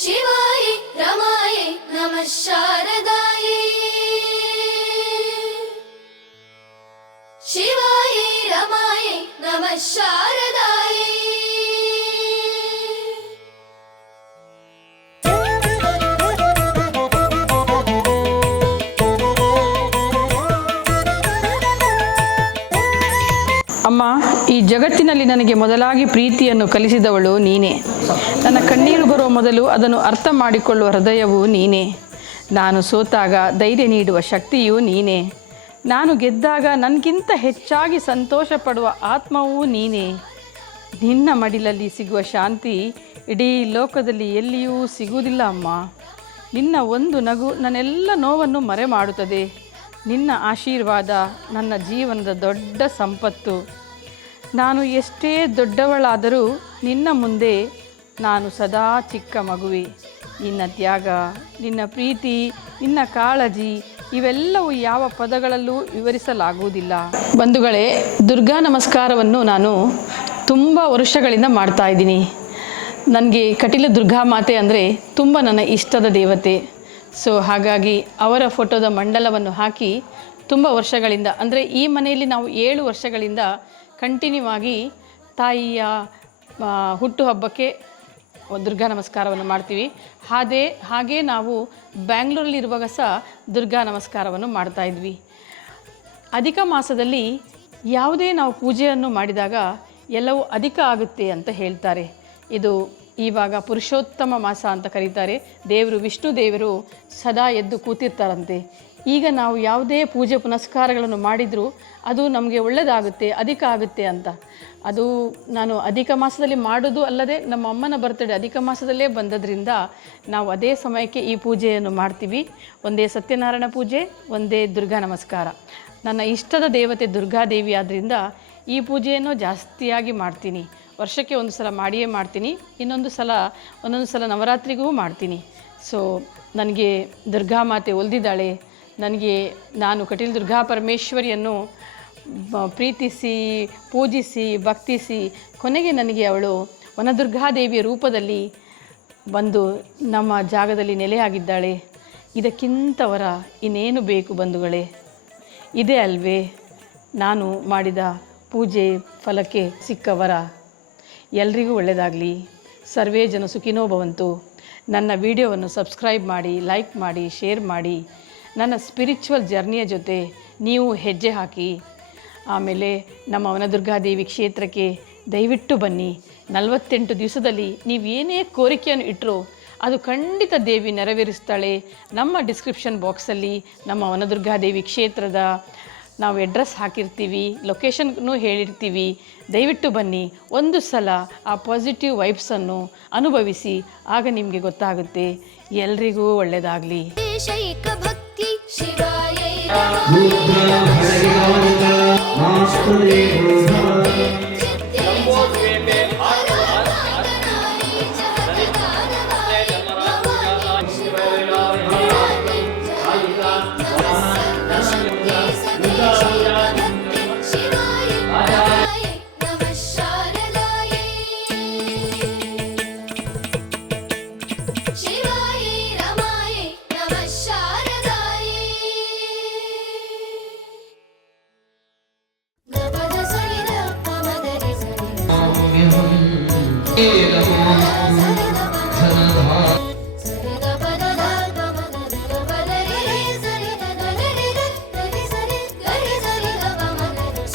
शिवाय रमाय नमः शारदाय शिवाय रमाय नमः शारदाय ಅಮ್ಮ, ಈ ಜಗತ್ತಿನಲ್ಲಿ ನನಗೆ ಮೊದಲಾಗಿ ಪ್ರೀತಿಯನ್ನು ಕಲಿಸಿದವಳು ನೀನೇ. ನನ್ನ ಕಣ್ಣೀರು ಬರುವ ಮೊದಲು ಅದನ್ನು ಅರ್ಥ ಮಾಡಿಕೊಳ್ಳುವ ಹೃದಯವೂ ನೀನೇ. ನಾನು ಸೋತಾಗ ಧೈರ್ಯ ನೀಡುವ ಶಕ್ತಿಯೂ ನೀನೇ. ನಾನು ಗೆದ್ದಾಗ ನನಗಿಂತ ಹೆಚ್ಚಾಗಿ ಸಂತೋಷ ಪಡುವ ಆತ್ಮವೂ ನೀನೇ. ನಿನ್ನ ಮಡಿಲಲ್ಲಿ ಸಿಗುವ ಶಾಂತಿ ಇಡೀ ಲೋಕದಲ್ಲಿ ಎಲ್ಲಿಯೂ ಸಿಗುವುದಿಲ್ಲ ಅಮ್ಮ. ನಿನ್ನ ಒಂದು ನಗು ನನ್ನೆಲ್ಲ ನೋವನ್ನು ಮರೆ ಮಾಡುತ್ತದೆ. ನಿನ್ನ ಆಶೀರ್ವಾದ ನನ್ನ ಜೀವನದ ದೊಡ್ಡ ಸಂಪತ್ತು. ನಾನು ಎಷ್ಟೇ ದೊಡ್ಡವಳಾದರೂ ನಿನ್ನ ಮುಂದೆ ನಾನು ಸದಾ ಚಿಕ್ಕ ಮಗುವೆ. ನಿನ್ನ ತ್ಯಾಗ, ನಿನ್ನ ಪ್ರೀತಿ, ನಿನ್ನ ಕಾಳಜಿ ಇವೆಲ್ಲವೂ ಯಾವ ಪದಗಳಲ್ಲೂ ವಿವರಿಸಲಾಗುವುದಿಲ್ಲ. ಬಂಧುಗಳೇ, ದುರ್ಗಾ ನಮಸ್ಕಾರವನ್ನು ನಾನು ತುಂಬ ವರ್ಷಗಳಿಂದ ಮಾಡ್ತಾಯಿದ್ದೀನಿ. ನನಗೆ ಕಟೀಲು ದುರ್ಗಾ ಮಾತೆ ಅಂದರೆ ತುಂಬ ನನ್ನ ಇಷ್ಟದ ದೇವತೆ. ಸೊ ಹಾಗಾಗಿ ಅವರ ಫೋಟೋದ ಮಂಡಲವನ್ನು ಹಾಕಿ ತುಂಬ ವರ್ಷಗಳಿಂದ, ಅಂದರೆ ಈ ಮನೆಯಲ್ಲಿ ನಾವು 7 ವರ್ಷಗಳಿಂದ ಕಂಟಿನ್ಯೂ ಆಗಿ ತಾಯಿಯ ಹುಟ್ಟುಹಬ್ಬಕ್ಕೆ ದುರ್ಗಾ ನಮಸ್ಕಾರವನ್ನು ಮಾಡ್ತೀವಿ. ಹಾಗೇ ನಾವು ಬ್ಯಾಂಗ್ಳೂರಲ್ಲಿರುವಾಗ ಸಹ ದುರ್ಗಾ ನಮಸ್ಕಾರವನ್ನು ಮಾಡ್ತಾಯಿದ್ವಿ. ಅಧಿಕ ಮಾಸದಲ್ಲಿ ಯಾವುದೇ ನಾವು ಪೂಜೆಯನ್ನು ಮಾಡಿದಾಗ ಎಲ್ಲವೂ ಅಧಿಕ ಆಗುತ್ತೆ ಅಂತ ಹೇಳ್ತಾರೆ. ಇದು ಇವಾಗ ಪುರುಷೋತ್ತಮ ಮಾಸ ಅಂತ ಕರೀತಾರೆ. ದೇವರು ವಿಷ್ಣು ದೇವರು ಸದಾ ಎದ್ದು ಕೂತಿರ್ತಾರಂತೆ. ಈಗ ನಾವು ಯಾವುದೇ ಪೂಜೆ ಪುನಸ್ಕಾರಗಳನ್ನು ಮಾಡಿದರೂ ಅದು ನಮಗೆ ಒಳ್ಳೆಯದಾಗುತ್ತೆ, ಅಧಿಕ ಆಗುತ್ತೆ ಅಂತ. ಅದು ನಾನು ಅಧಿಕ ಮಾಸದಲ್ಲಿ ಮಾಡೋದು ಅಲ್ಲದೆ ನಮ್ಮ ಅಮ್ಮನ ಬರ್ತಡೇ ಅಧಿಕ ಮಾಸದಲ್ಲೇ ಬಂದದ್ರಿಂದ ನಾವು ಅದೇ ಸಮಯಕ್ಕೆ ಈ ಪೂಜೆಯನ್ನು ಮಾಡ್ತೀವಿ. ಒಂದೇ ಸತ್ಯನಾರಾಯಣ ಪೂಜೆ, ಒಂದೇ ದುರ್ಗಾ ನಮಸ್ಕಾರ. ನನ್ನ ಇಷ್ಟದ ದೇವತೆ ದುರ್ಗಾದೇವಿ ಆದ್ದರಿಂದ ಈ ಪೂಜೆಯನ್ನು ಜಾಸ್ತಿಯಾಗಿ ಮಾಡ್ತೀನಿ. ವರ್ಷಕ್ಕೆ ಒಂದು ಸಲ ಮಾಡಿಯೇ ಮಾಡ್ತೀನಿ. ಒಂದೊಂದು ಸಲ ನವರಾತ್ರಿಗೂ ಮಾಡ್ತೀನಿ. ಸೊ ನನಗೆ ದುರ್ಗಾ ಮಾತೆ ಒಲಿದಿದ್ದಾಳೆ. ನಾನು ಕಟೀಲು ದುರ್ಗಾ ಪರಮೇಶ್ವರಿಯನ್ನು ಪ್ರೀತಿಸಿ, ಪೂಜಿಸಿ, ಭಕ್ತಿಸಿ ಕೊನೆಗೆ ನನಗೆ ಅವಳು ವನದುರ್ಗಾದೇವಿಯ ರೂಪದಲ್ಲಿ ಬಂದು ನಮ್ಮ ಜಾಗದಲ್ಲಿ ನೆಲೆಯಾಗಿದ್ದಾಳೆ. ಇದಕ್ಕಿಂತವರ ಇನ್ನೇನು ಬೇಕು ಬಂಧುಗಳೇ? ಇದೇ ಅಲ್ವೇ ನಾನು ಮಾಡಿದ ಪೂಜೆ ಫಲಕ್ಕೆ ಸಿಕ್ಕ ವರ. ಎಲ್ರಿಗೂ ಒಳ್ಳೆಯದಾಗಲಿ. ಸರ್ವೇ ಜನ ಸುಖಿನೋ ಭವಂತು. ನನ್ನ ವಿಡಿಯೋವನ್ನು ಸಬ್ಸ್ಕ್ರೈಬ್ ಮಾಡಿ, ಲೈಕ್ ಮಾಡಿ, ಶೇರ್ ಮಾಡಿ. ನನ್ನ ಸ್ಪಿರಿಚುವಲ್ ಜರ್ನಿಯ ಜೊತೆ ನೀವು ಹೆಜ್ಜೆ ಹಾಕಿ. ಆಮೇಲೆ ನಮ್ಮ ವನದುರ್ಗಾದೇವಿ ಕ್ಷೇತ್ರಕ್ಕೆ ದಯವಿಟ್ಟು ಬನ್ನಿ. 48 ದಿವಸದಲ್ಲಿ ನೀವೇನೇ ಕೋರಿಕೆಯನ್ನು ಇಟ್ಟರೂ ಅದು ಖಂಡಿತ ದೇವಿ ನೆರವೇರಿಸ್ತಾಳೆ. ನಮ್ಮ ಡಿಸ್ಕ್ರಿಪ್ಷನ್ ಬಾಕ್ಸಲ್ಲಿ ನಮ್ಮ ವನದುರ್ಗಾದೇವಿ ಕ್ಷೇತ್ರದ ನಾವು ಅಡ್ರೆಸ್ ಹಾಕಿರ್ತೀವಿ, ಲೊಕೇಶನ್ನು ಹೇಳಿರ್ತೀವಿ. ದಯವಿಟ್ಟು ಬನ್ನಿ. ಒಂದು ಸಲ ಆ ಪಾಸಿಟಿವ್ ವೈಬ್ಸನ್ನು ಅನುಭವಿಸಿ. ಆಗ ನಿಮಗೆ ಗೊತ್ತಾಗುತ್ತೆ. ಎಲ್ರಿಗೂ ಒಳ್ಳೆಯದಾಗಲಿ.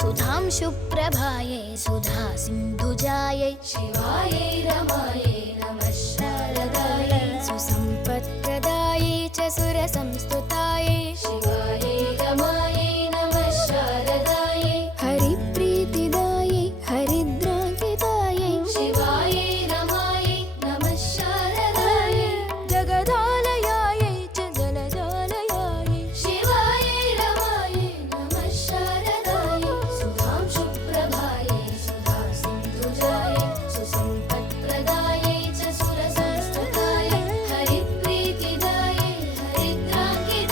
सुधांशुप्रभायै सुधा सिन्धुजायै शिवायै रमायै नमः शारदायै सुसम्पत्प्रदायै च सुरसंस्तुतायै शिवायै रमायै नमः शारदायै हरिप्रीतिदायै हरिद्राङ्कितायै शिवायै रमायै नमः शारदायै जगदालयायै च जलजालयायै शिवायै रमायै नमः शारदायै सुधांशुप्रभायै सुधा सिन्धुजायै सुसम्पत्प्रदायै च सुरसंस्तुतायै हरिप्रीतिदायै हरिद्राङ्कितायै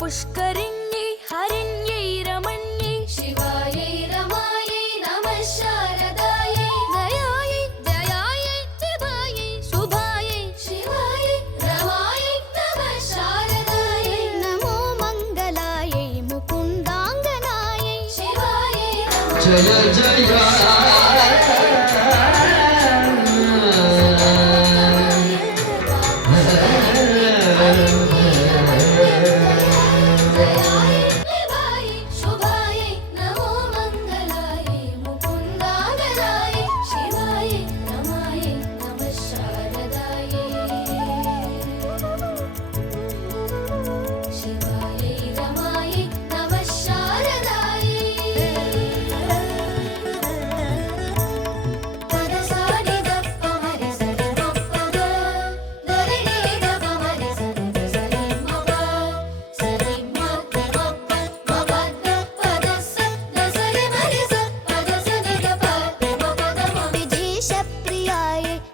पुष्करिण्यै हरिण्यै रमण्यै शिवायै रमायै नमः शारदायै दयायै जयायै शिवायै शुभायै शिवायै रमायै नमः शारदायै नमो मङ्गलायै मुकुन्दाङ्गनायै शिवायै जय जय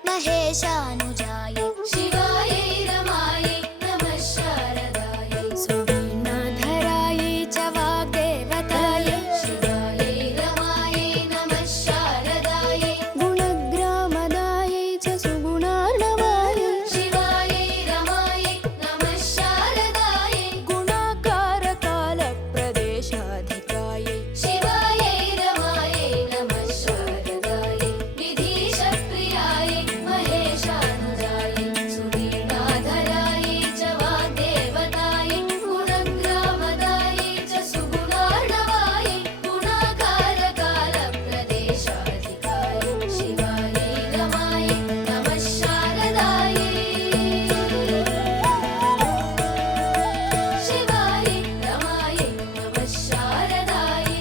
महेशानुजायै शिवायै रमायै नमः शारदायै सुवीणाधरायै च वाग्देवतायै शिवायै रमायै नमः शारदायै गुणग्रामदायै च सुगुणार्णवायै शिवायै रमायै नमः शारदायै गुणाकारकालप्रदेशाधिकायै शिवायै रमायै नमः शारदायै विधीशप्रियायै महेशानुजायै सुवीणाधरायै च वाग्देवतायै गुणग्रामदायै च सुगुणार्णवायै गुणाकारकालप्रदेशाधिकायै शिवायै रमायै नमः शारदायै शिवायै रमायै नमः शारदायै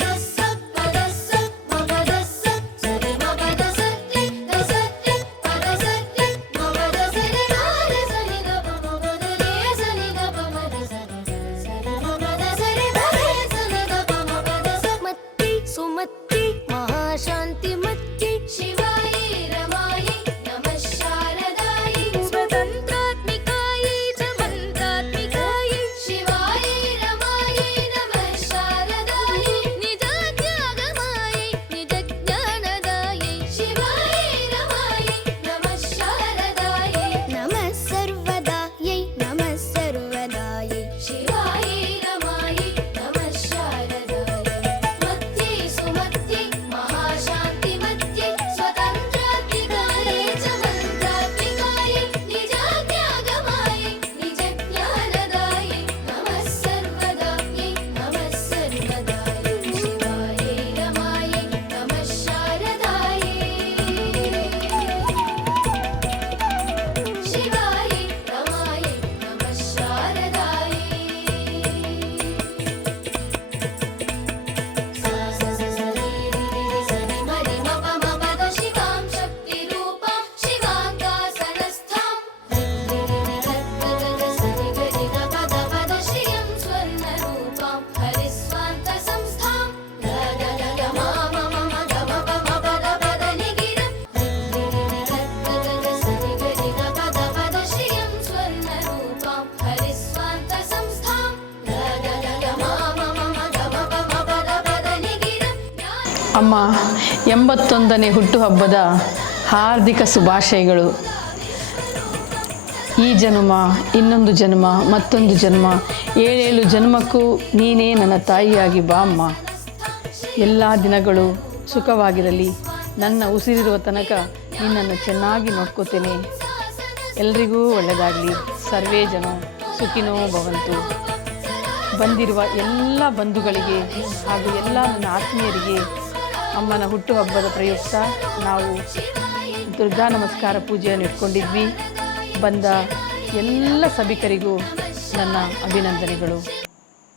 दस्स पदस्स मपदस्स सरि मपदसत्ति दसत्ति पदसत्ति मपदसरि मादसनि गपमपदरे सनि गपमदसनि सरि मपदसरि भवेसनि गपमपदस मत्ति सुमत्ति महाशान्तिमत्ति शिवायै रमायै नमः शारदायै स्वतन्त्रात्मिकायै च मन्त्रात्मिकायै शिवायै रमायै नमः शारदायै निजाज्ञागमायै निजज्ञानदायै शिवायै रमायै नमः शारदायै नमः सर्वदायै नमः सर्वदायै शिवायै रमायै नमः शारदायै मत्यै सुमत्यै महाशान्तिमत्यै स्वतन्त्रात्मिकायै च मन्त्रात्मिकायै निजाज्ञागमायै निजज्ञानदायै नमः सर्वदायै नमः सर्वदायै शिवायै रमायै नमः शारदायै शिवायै रमायै नमः शारदायै सा स स स रि रि रि रि सनि मरि मप मपद शिवां शक्तिरूपां शिवाङ्गासनस्थां रि रि रि रि ग ग ग सनि ग रि ग पद पद श्रियं स्वर्णरूपां हरिस्वान्तसंस्थां ग ग ग ग म म म म ग म प म पद पद निगिरं रि रि रि रि ग ग ग सनि ग रि ग पद पद श्रियं स्वर्णरूपां हरिस्वान्तसंस्थां ग ग ग ग म म म म ग म प म पद पद निगिरं ಅಮ್ಮ 81ನೇ ಹುಟ್ಟುಹಬ್ಬದ ಹಾರ್ದಿಕ ಶುಭಾಶಯಗಳು. ಈ ಜನ್ಮ ಇನ್ನೊಂದು ಜನ್ಮ ಮತ್ತೊಂದು ಜನ್ಮ 7 ಜನ್ಮಕ್ಕೂ ನೀನೇ ನನ್ನ ತಾಯಿಯಾಗಿ ಬಾ ಅಮ್ಮ. ಎಲ್ಲ ದಿನಗಳು ಸುಖವಾಗಿರಲಿ. ನನ್ನ ಉಸಿರಿರುವ ತನಕ ನಿನ್ನನ್ನು ಚೆನ್ನಾಗಿ ನೋಡ್ಕೋತೇನೆ. ಎಲ್ರಿಗೂ ಒಳ್ಳೆಯದಾಗಲಿ. ಸರ್ವೇ ಜನ ಸುಖಿನೋ ಭವಂತು. ಬಂದಿರುವ ಎಲ್ಲ ಬಂಧುಗಳಿಗೆ ಹಾಗೂ ಎಲ್ಲ ನನ್ನ ಆತ್ಮೀಯರಿಗೆ ಅಮ್ಮನ ಹುಟ್ಟುಹಬ್ಬದ ಪ್ರಯುಕ್ತ ನಾವು ದುರ್ಗಾ ನಮಸ್ಕಾರ ಪೂಜೆಯನ್ನು ಇಟ್ಕೊಂಡಿದ್ವಿ. ಬಂದ ಎಲ್ಲ ಸಭಿಕರಿಗೂ ನನ್ನ ಅಭಿನಂದನೆಗಳು.